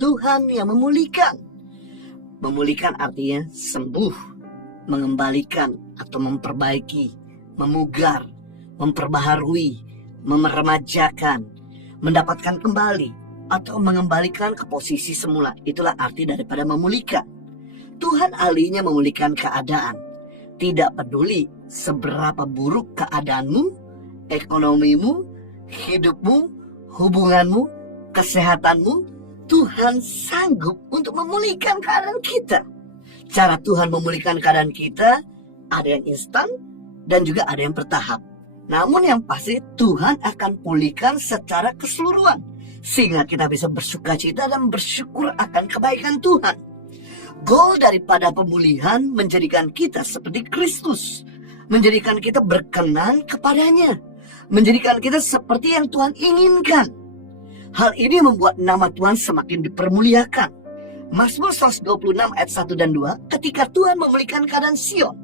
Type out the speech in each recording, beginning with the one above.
Tuhan yang memulihkan. Memulihkan artinya sembuh, mengembalikan atau memperbaiki, memugar, memperbaharui, meremajakan, mendapatkan kembali, atau mengembalikan ke posisi semula. Itulah arti daripada memulihkan. Tuhan ahlinya memulihkan keadaan. Tidak peduli seberapa buruk keadaanmu, ekonomimu, hidupmu, hubunganmu, kesehatanmu, Tuhan sanggup untuk memulihkan keadaan kita. Cara Tuhan memulihkan keadaan kita ada yang instan dan juga ada yang bertahap. Namun yang pasti Tuhan akan pulihkan secara keseluruhan, sehingga kita bisa bersukacita dan bersyukur akan kebaikan Tuhan. Goal daripada pemulihan menjadikan kita seperti Kristus, menjadikan kita berkenan kepadanya, menjadikan kita seperti yang Tuhan inginkan. Hal ini membuat nama Tuhan semakin dipermuliakan. Mazmur 126 ayat 1 dan 2, ketika Tuhan memulihkan keadaan Sion,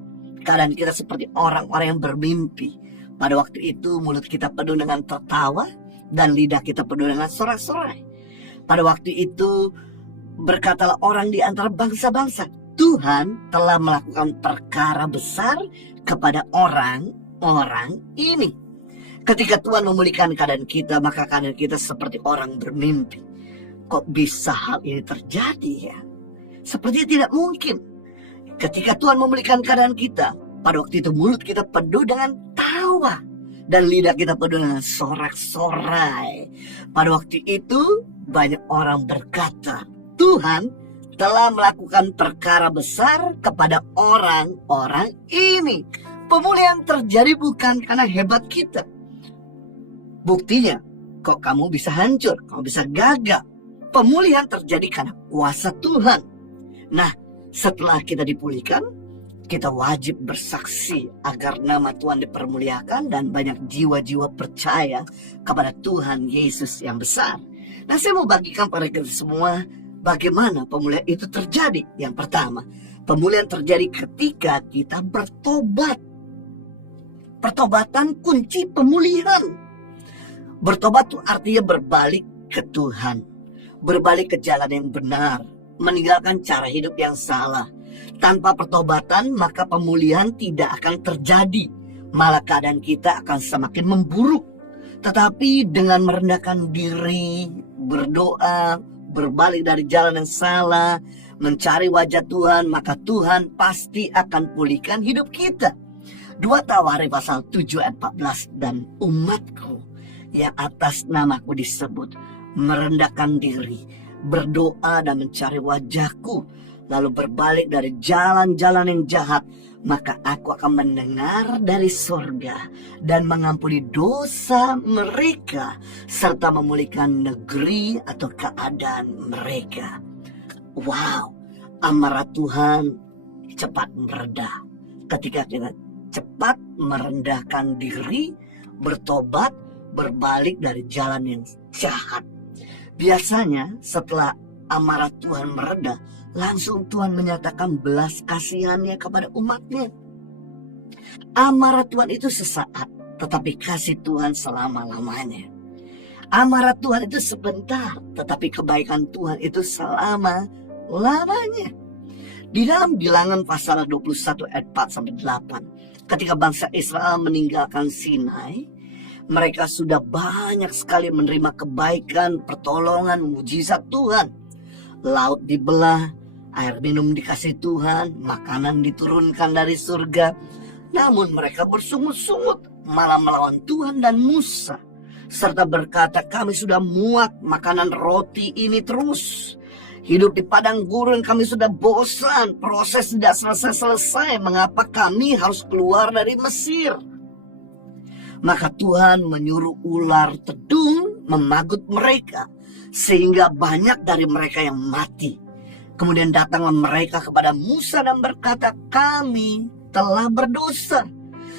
keadaan kita seperti orang-orang yang bermimpi. Pada waktu itu mulut kita penuh dengan tertawa dan lidah kita penuh dengan sorak-sorai. Pada waktu itu berkatalah orang di antara bangsa-bangsa, Tuhan telah melakukan perkara besar kepada orang-orang ini. Ketika Tuhan memulihkan keadaan kita, maka keadaan kita seperti orang bermimpi. Kok bisa hal ini terjadi ya? Sepertinya tidak mungkin. Ketika Tuhan memulihkan keadaan kita, pada waktu itu mulut kita penuh dengan tawa dan lidah kita penuh dengan sorak-sorai. Pada waktu itu banyak orang berkata, Tuhan telah melakukan perkara besar kepada orang-orang ini. Pemulihan terjadi bukan karena hebat kita. Buktinya, kok kamu bisa hancur, kamu bisa gagal. Pemulihan terjadi karena kuasa Tuhan. Nah, setelah kita dipulihkan, kita wajib bersaksi agar nama Tuhan dipermuliakan dan banyak jiwa-jiwa percaya kepada Tuhan Yesus yang besar. Nah, saya mau bagikan pada kita semua bagaimana pemulihan itu terjadi. Yang pertama, pemulihan terjadi ketika kita bertobat. Pertobatan kunci pemulihan. Bertobat itu artinya berbalik ke Tuhan, berbalik ke jalan yang benar, meninggalkan cara hidup yang salah. Tanpa pertobatan maka pemulihan tidak akan terjadi, malah keadaan kita akan semakin memburuk. Tetapi dengan merendahkan diri, berdoa, berbalik dari jalan yang salah, mencari wajah Tuhan, maka Tuhan pasti akan pulihkan hidup kita. 2 Tawarik pasal 7 ayat 14, dan umatku yang atas namaku disebut merendahkan diri, berdoa dan mencari wajahku, lalu berbalik dari jalan-jalan yang jahat, maka aku akan mendengar dari surga dan mengampuni dosa mereka serta memulihkan negeri atau keadaan mereka. Wow, amarah Tuhan cepat mereda ketika kita cepat merendahkan diri, bertobat, berbalik dari jalan yang jahat. Biasanya setelah amarah Tuhan mereda, langsung Tuhan menyatakan belas kasihannya kepada umatnya. Amarah Tuhan itu sesaat, tetapi kasih Tuhan selama-lamanya. Amarah Tuhan itu sebentar, tetapi kebaikan Tuhan itu selama-lamanya. Di dalam Bilangan pasal 21 ayat 4-8, ketika bangsa Israel meninggalkan Sinai, mereka sudah banyak sekali menerima kebaikan, pertolongan, mujizat Tuhan. Laut dibelah, air minum dikasih Tuhan, makanan diturunkan dari surga. Namun mereka bersungut-sungut, malah melawan Tuhan dan Musa, serta berkata, kami sudah muak makanan roti ini terus. Hidup di padang gurun kami sudah bosan, proses tidak selesai-selesai, mengapa kami harus keluar dari Mesir? Maka Tuhan menyuruh ular tedung memagut mereka, sehingga banyak dari mereka yang mati. Kemudian datanglah mereka kepada Musa dan berkata, kami telah berdosa,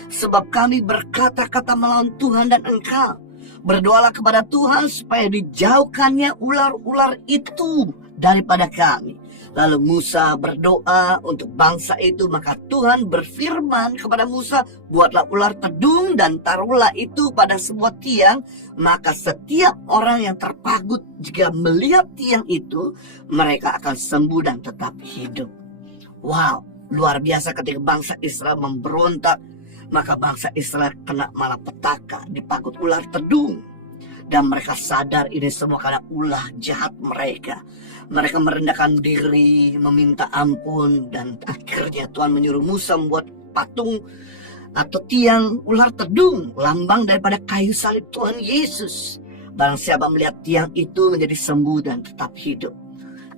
sebab kami berkata-kata melawan Tuhan dan engkau. Berdoalah kepada Tuhan supaya dijauhkannya ular-ular itu daripada kami. Lalu Musa berdoa untuk bangsa itu, maka Tuhan berfirman kepada Musa, buatlah ular tedung dan taruhlah itu pada sebuah tiang, maka setiap orang yang terpagut jika melihat tiang itu, mereka akan sembuh dan tetap hidup. Wow, luar biasa ketika bangsa Israel memberontak, maka bangsa Israel kena malapetaka, dipagut ular tedung. Dan mereka sadar ini semua karena ulah jahat mereka. Mereka merendahkan diri, meminta ampun. Dan akhirnya Tuhan menyuruh Musa membuat patung atau tiang ular tedung, lambang daripada kayu salib Tuhan Yesus. Barang siapa melihat tiang itu menjadi sembuh dan tetap hidup.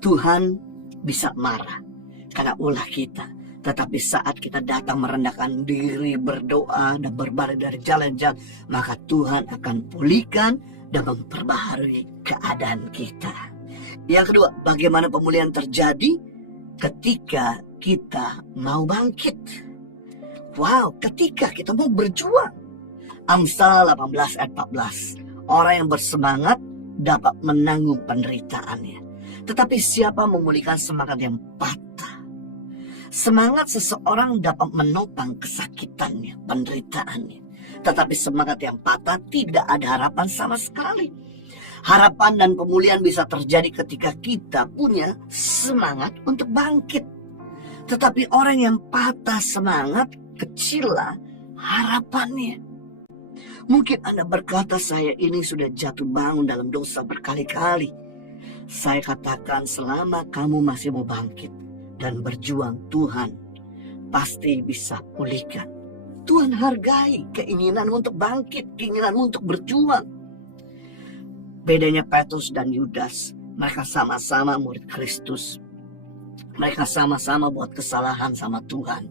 Tuhan bisa marah karena ulah kita. Tetapi saat kita datang merendahkan diri, berdoa, dan berbalik dari jalan-jalan, maka Tuhan akan pulihkan dan memperbaharui keadaan kita. Yang kedua, bagaimana pemulihan terjadi ketika kita mau bangkit. Wow, ketika kita mau berjuang. Amsal 18 ayat 14. Orang yang bersemangat dapat menanggung penderitaannya. Tetapi siapa memulihkan semangat yang patah? Semangat seseorang dapat menopang kesakitannya, penderitaannya. Tetapi semangat yang patah tidak ada harapan sama sekali. Harapan dan pemulihan bisa terjadi ketika kita punya semangat untuk bangkit. Tetapi orang yang patah semangat, kecillah harapannya. Mungkin Anda berkata, saya ini sudah jatuh bangun dalam dosa berkali-kali. Saya katakan, selama kamu masih mau bangkit dan berjuang, Tuhan pasti bisa pulihkan. Tuhan hargai keinginan untuk bangkit, keinginan untuk berjuang. Bedanya Petrus dan Yudas, mereka sama-sama murid Kristus. Mereka sama-sama buat kesalahan sama Tuhan.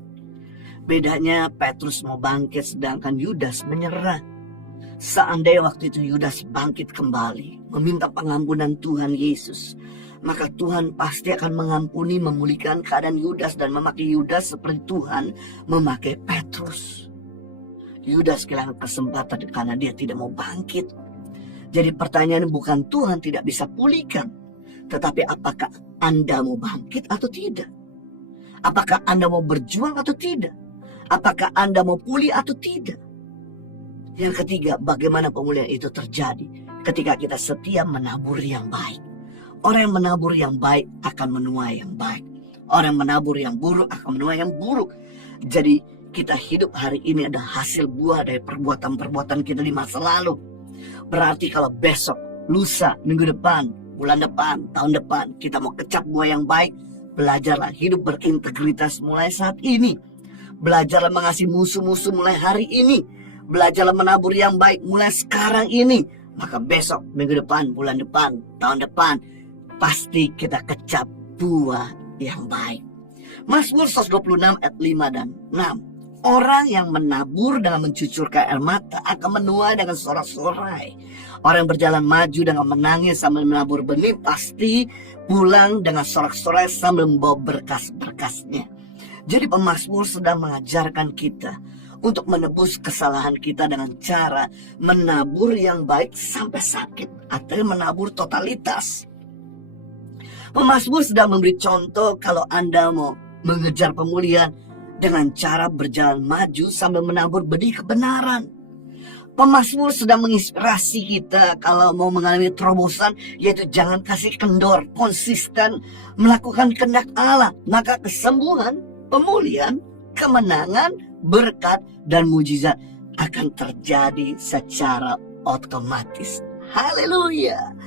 Bedanya Petrus mau bangkit sedangkan Yudas menyerah. Seandainya waktu itu Yudas bangkit kembali, meminta pengampunan Tuhan Yesus, maka Tuhan pasti akan mengampuni, memulihkan keadaan Yudas dan memakai Yudas seperti Tuhan memakai Petrus. Yudas kehilangan kesempatan karena dia tidak mau bangkit. Jadi pertanyaan bukan Tuhan tidak bisa pulihkan, tetapi apakah Anda mau bangkit atau tidak? Apakah Anda mau berjuang atau tidak? Apakah Anda mau pulih atau tidak? Yang ketiga, bagaimana pemulihan itu terjadi? Ketika kita setia menabur yang baik. Orang yang menabur yang baik akan menuai yang baik. Orang yang menabur yang buruk akan menuai yang buruk. Jadi kita hidup hari ini ada hasil buah dari perbuatan-perbuatan kita di masa lalu. Berarti kalau besok, lusa, minggu depan, bulan depan, tahun depan kita mau kecap buah yang baik, belajarlah hidup berintegritas mulai saat ini. Belajarlah mengasihi musuh-musuh mulai hari ini. Belajarlah menabur yang baik mulai sekarang ini. Maka besok, minggu depan, bulan depan, tahun depan, pasti kita kecap buah yang baik. Mazmur 126 ayat 5 dan 6. Orang yang menabur dengan mencucurkan air mata akan menuai dengan sorak-sorai. Orang yang berjalan maju dengan menangis sambil menabur benih pasti pulang dengan sorak-sorai sambil membawa berkas-berkasnya. Jadi pemazmur sedang mengajarkan kita untuk menebus kesalahan kita dengan cara menabur yang baik sampai sakit atau menabur totalitas. Pemazmur sedang memberi contoh kalau Anda mau mengejar pemulihan dengan cara berjalan maju sambil menabur benih kebenaran. Pemazmur sedang menginspirasi kita kalau mau mengalami terobosan, yaitu jangan kasih kendor, konsisten melakukan kehendak Allah, maka kesembuhan, pemulihan, kemenangan, berkat, dan mujizat akan terjadi secara otomatis. Haleluya.